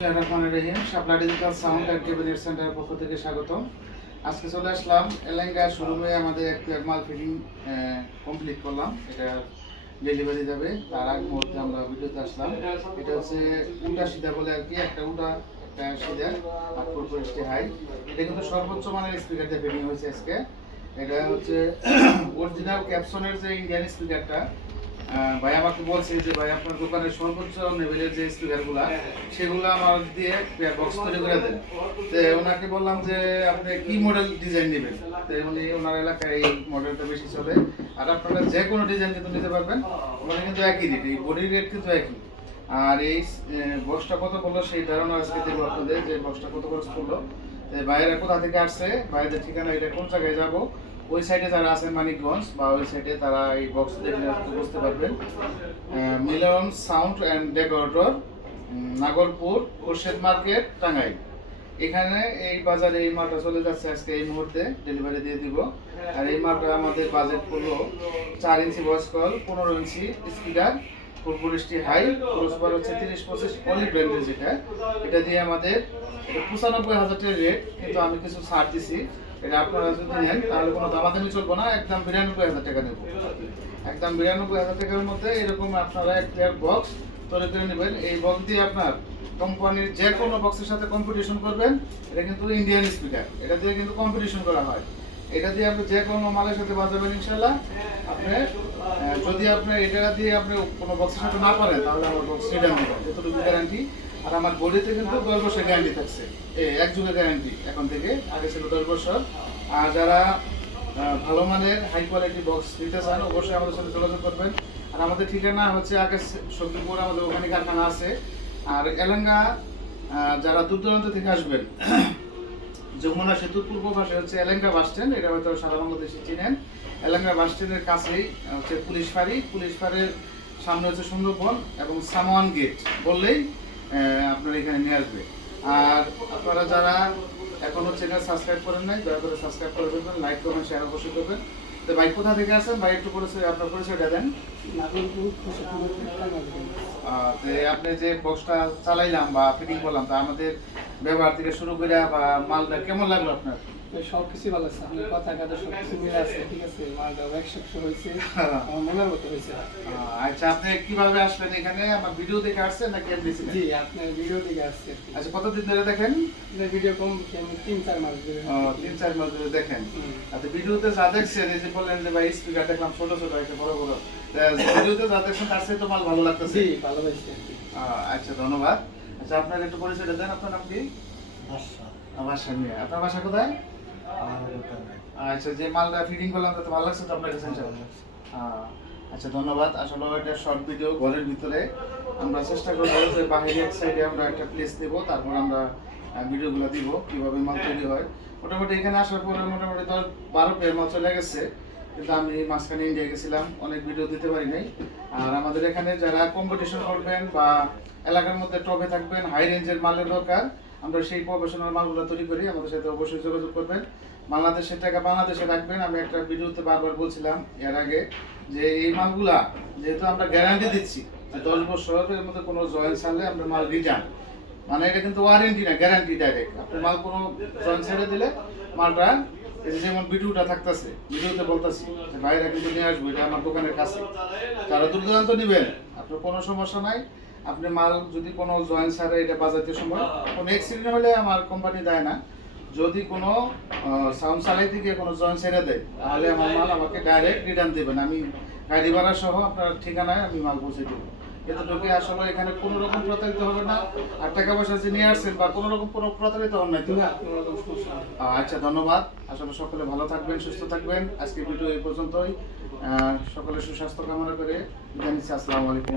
রহিম পক্ষ থেকে স্বাগতম আজকে চলে আসলাম এলেঙ্গা শোরুমে আমাদের এক প্লেট মাল ফিটিং কমপ্লিট করলাম এটা ডেলিভারি যাবে তার মুহূর্তে আমরা আসলাম এটা হচ্ছে উল্টা সিধা বলে আর কি একটা উল্টা একটা সিধা হাই এটা কিন্তু সর্বোচ্চ মানের স্পিকার দিয়ে ফিটিং হয়েছে আজকে এটা হচ্ছে অরিজিনাল ক্যাপসনের যে ইন্ডিয়ান স্পিকারটা ভাই আমাকে বলছে যে, ভাই, আপনার দোকানের সর্বোচ্চ লেভেলের যে স্পিকারগুলো, সেগুলো আমার দিয়ে বক্স তৈরি করে দেন। তো ওনাকে বললাম যে, আপনি কি মডেল ডিজাইন নেবেন? তো উনি ওনার এলাকায় এই মডেলটা বেশি চলে। আর আপনারা যে কোনো ডিজাইন কিন্তু নিতে পারবেন। ওখানে কিন্তু একই রেট এই বডি রেট কিন্তু একই। আর এই বক্সটা কত পড়ল সেই ধারণা আজকে দেবো আপনাদের, যে বক্সটা কত খরচ পড়ল। বাইরে কোথা থেকে আসছে, বাইরের ঠিকানা এটা কোন জায়গায় যাব, ওই সাইডে যারা আছেন মানিকগঞ্জ বা ওই সাইডে তারা এই বক্স দেখলে বুঝতে পারবেন। Milan sound and decorator Nagarpur, Khorshed market, Tangail. এখানে এই বাজারে এই মালটা চলে যাচ্ছে আজকে এই মুহূর্তে ডেলিভারি দিয়ে দিব। আর এই মালটা আমাদের বাজেট পড়ল চার ইঞ্চি ভয়েস কল পনেরো ইঞ্চি স্পিকার ফুলপুরিশটি হাই পুরস্কার হচ্ছে তিরিশ পঁচিশ পলি ব্র্যান্ডের যেটা। এটা দিয়ে আমাদের পঁচানব্বই হাজার টাকা রেট কিন্তু আমি কিছু ছাড় দিছি। এটা আপনারা যদি নেন, তাহলে কোনো দামাদামি চলবো না, একদম বিরানব্বই হাজার টাকা নেব। একদম বিরানব্বই হাজার টাকার মধ্যে এরকম আপনারা এক প্লেয়ার বক্স তৈরি করে নেবেন। এই বক্স দিয়ে আপনার কোম্পানির যে কোনো বক্সের সাথে কম্পিটিশন করবেন, এটা কিন্তু ইন্ডিয়ান স্পিকার এটা দিয়ে কিন্তু কম্পিটিশন করা হয়। এটা দিয়ে আপনি যে কোনো মালের সাথে বাজাবেন ইনশাল্লাহ আপনি যদি আপনি এটা দিয়ে আপনি কোনো বক্সের সাথে না পারেন, তাহলে আমার বক্স রিটার্ন দেবেন যতটুকু গ্যারান্টি আর আমার বডিতে কিন্তু দশ বছর গ্যারান্টি থাকছে। এক যুগের গ্যারান্টি এখন থেকে, আগে ছিল দশ বছর। আর যারা ভালো মানের হাই কোয়ালিটি বক্স নিতে চান, অবশ্যই আমাদের সাথে যোগাযোগ করবেন। আর আমাদের ঠিকানা হচ্ছে আগে সবজিপুর আমাদের ওখানে কারখানা আছে। আর এলাঙ্গা যারা দূর দূরান্ত থেকে আসবেন, যমুনা সেতুর পূর্ব পাশে হচ্ছে এলেঙ্গা বাস স্ট্যান্ড এটা হয়তো সারা বাংলাদেশে চিনেন। এলেঙ্গা বাস স্ট্যান্ডের কাছেই হচ্ছে পুলিশ ফাঁড়ি। পুলিশ ফাঁড়ির সামনে হচ্ছে সুন্দরবন এবং সামওয়ান গেট বললেই আপনার এখানে নিয়ে আসবে। আর আপনারা যারা এখনও চ্যানেল সাবস্ক্রাইব করেন নাই দয়া করে সাবস্ক্রাইব করে দেবেন লাইক কমেন্ট শেয়ার অবশ্যই করবেন। তো ভাই কোথা থেকে আসেন ভাই একটু পরিচয় আপনার পরিচয়টা দেন। আপনি যে বক্সটা চালাইলাম বা ফিটিং করলাম তা আমাদের ব্যবহার থেকে শুরু করে বা মালটা কেমন লাগল আপনার? সব কিছু ভালো আছে। আমার কথা কাটা সব কিছু মিলে আছে ঠিক আছে? মালটা একশো একশো হয়েছে। আমার মনের মতো হয়েছে। আচ্ছা আপনি কীভাবে আসলেন এখানে? আমার ভিডিও দেখে আসছেন নাকি এমনি জি আপনার ভিডিও আসছে আচ্ছা কতদিন ধরে দেখেন? ভিডিও কম আমি তিন চার মাস ধরে। তিন চার মাস ধরে দেখেন। আচ্ছা ভিডিওতে যা দেখছেন এই যে বললেন যে ভাই স্পিকার দেখলাম ছোট ছোট একটা বড় বড়। তা ভিডিওতে যা দেখছেন তার সাথে তো ভালো লাগতেছে। জি ভালোবাসি আর আচ্ছা ধন্যবাদ। আচ্ছা আপনার একটু পরিচয়টা দেন আপনার নাম কি? আমার বাসা আপনার বাসা কোথায়? আচ্ছা যে মালটা ফিটিং করলাম তো ভালো লাগছে? তো আপনার কাছে আচ্ছা ধন্যবাদ। আসলে এটা শর্ট ভিডিও ঘরের ভিতরে আমরা চেষ্টা করব যে বাইরে এক সাইডে আমরা একটা প্লেস দেব, তারপর আমরা ভিডিওগুলো দিব, কীভাবে মাল তৈরি হয়। মোটামুটি এখানে আসার পরে মোটামুটি দশ বারো পেয়ার মাল চলে গেছে। কিন্তু আমি মাঝখানে ইন্ডিয়া গেছিলাম, অনেক ভিডিও দিতে পারি নাই। আর আমাদের এখানে যারা কম্পিটিশন করবেন বা এলাকার মধ্যে টপে থাকবেন হাই রেঞ্জের মালের দরকার, আমরা সেই প্রফেশনাল মালগুলো তৈরি করি। আমাদের সাথে অবশ্যই যোগাযোগ করবেন। বাংলাদেশের টাকা বাংলাদেশে রাখবেন। আমি একটা ভিডিওতে বারবার বলছিলাম এর আগে যে এই মালগুলা যেহেতু আমরা গ্যারান্টি দিচ্ছি যে দশ বছরের মধ্যে কোনো জয়েন্ট ছাড়লে আমরা মাল রিটার্ন মানে এটা কিন্তু ওয়ারেন্টি না গ্যারান্টি ডাইরেক্ট আপনি মাল কোনো জয়েন্ট ছেড়ে দিলে মালটা যেমন ভিডিওটা থাকতেছে, ভিডিওতে বলতেছি যে ভাইরা কিন্তু নিয়ে আসব, এটা আমার দোকানের কাছে। তারা দূর দূরান্ত নেবেন, আপনার কোনো সমস্যা নাই। আপনি মাল যদি কোনো জয়েন্ট ছাড়ে এটা বাজাতে সময়, কোনো অ্যাক্সিডেন্ট হলে আমার কোম্পানি দেয় না। যদি কোনো সাউন্ড চালাইতে গিয়ে কোনো জয়েন্ট ছেড়ে দেয় তাহলে আমার মাল আমাকে ডাইরেক্ট রিটার্ন দেবেন। আমি গাড়ি ভাড়া সহ আপনার ঠিকানায় আমি মাল পৌঁছে দেবো। এতটুকু আসলে এখানে কোনো রকম প্রতারিত হবে না। আর টাকা পয়সা যে নিয়ে আসছেন বা কোনো রকম কোনো প্রতারিত হন নাই তো? আচ্ছা ধন্যবাদ। আসলে সকলে ভালো থাকবেন সুস্থ থাকবেন। আজকে ভিডিও এই পর্যন্তই। সকলে সুস্বাস্থ্য কামনা করে নিচ্ছি আসসালামু আলাইকুম।